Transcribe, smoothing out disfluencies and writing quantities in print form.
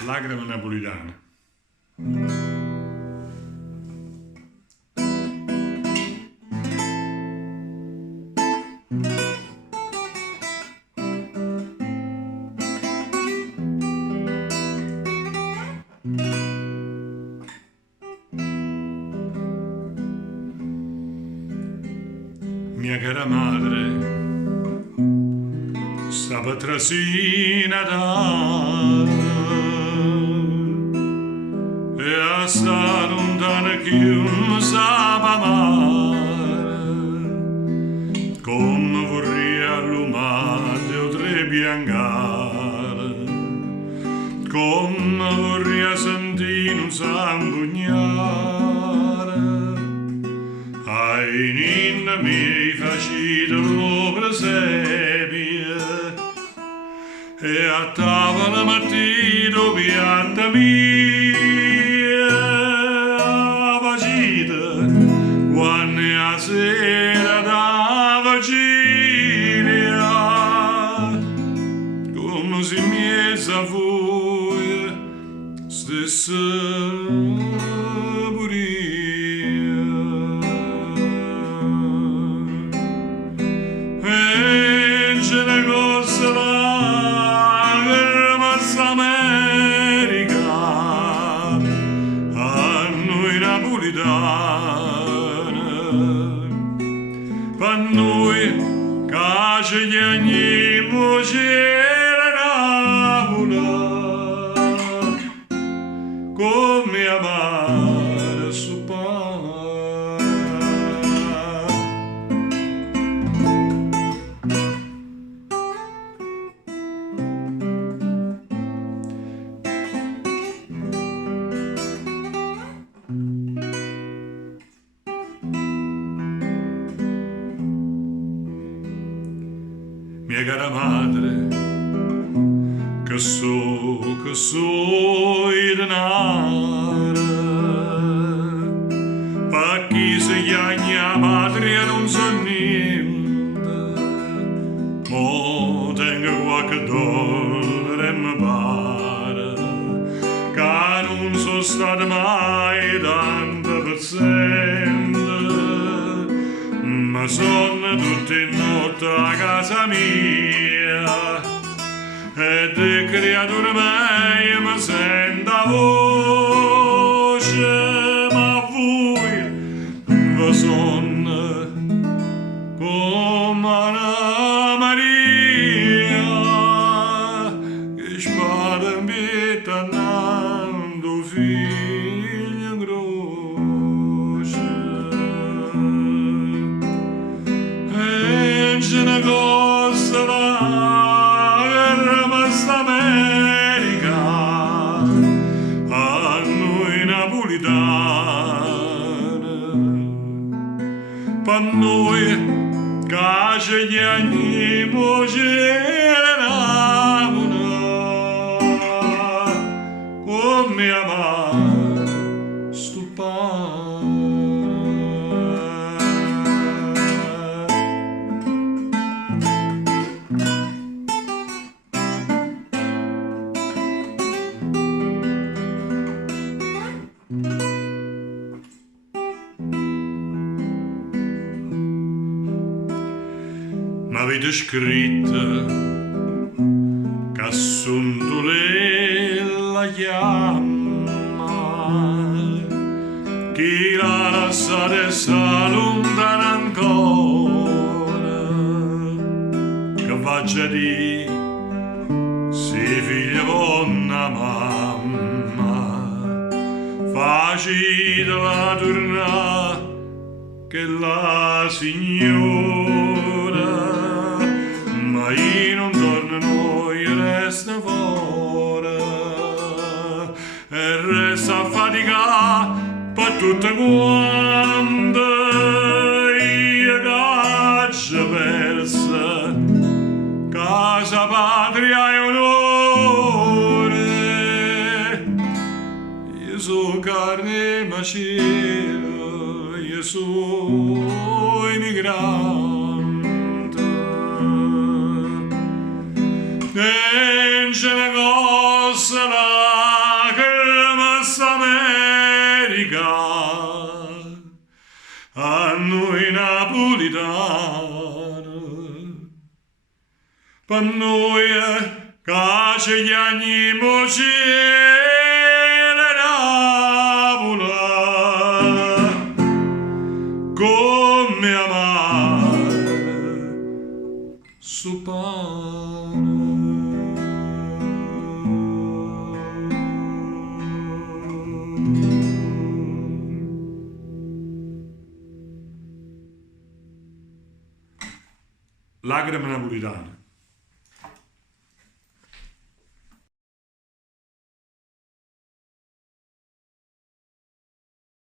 Lacrime napolitane. Mia cara madre, sta patrasina e a sta lontana che non sa amare, come vorrei allumare o tre biancare, come vorrei sentire un sanguignare. Ai ninna miei facito lo presepie e a tavola mattina piatta mia facita quando a sera da Virginia come si miesa voi stessa per noi che scegliamo c'era Napoli come amare su pane. Mia cara madre, che so il denaro, per chi si chiama patria non so niente, mo tengo qualche dollaro e mi pare che non sono stato mai tanto pezzente, ma sono tutte notte a casa mia e di creatura mia mi sento voce, ma voi vi sono come Anna Maria che spada in vita nando figlio in croce. Una cosa rimasta America a noi napolitani, per noi che scegliamo c'era come amare sto pane. M'avete scritto che Sondole la chiama, chi la lasciate sa lontana ancora, che faccia di si figlia buona mamma, facitela tornare che la signora, ma io non torno, noi resta fuori e resta a faticare per tutte quante io caccia persa, casa patria e onore, io so carne e macello, io so immigrante. E c'è una cosa per noi che ci chiamiamoci come amare su pane. Lacrime napolitane.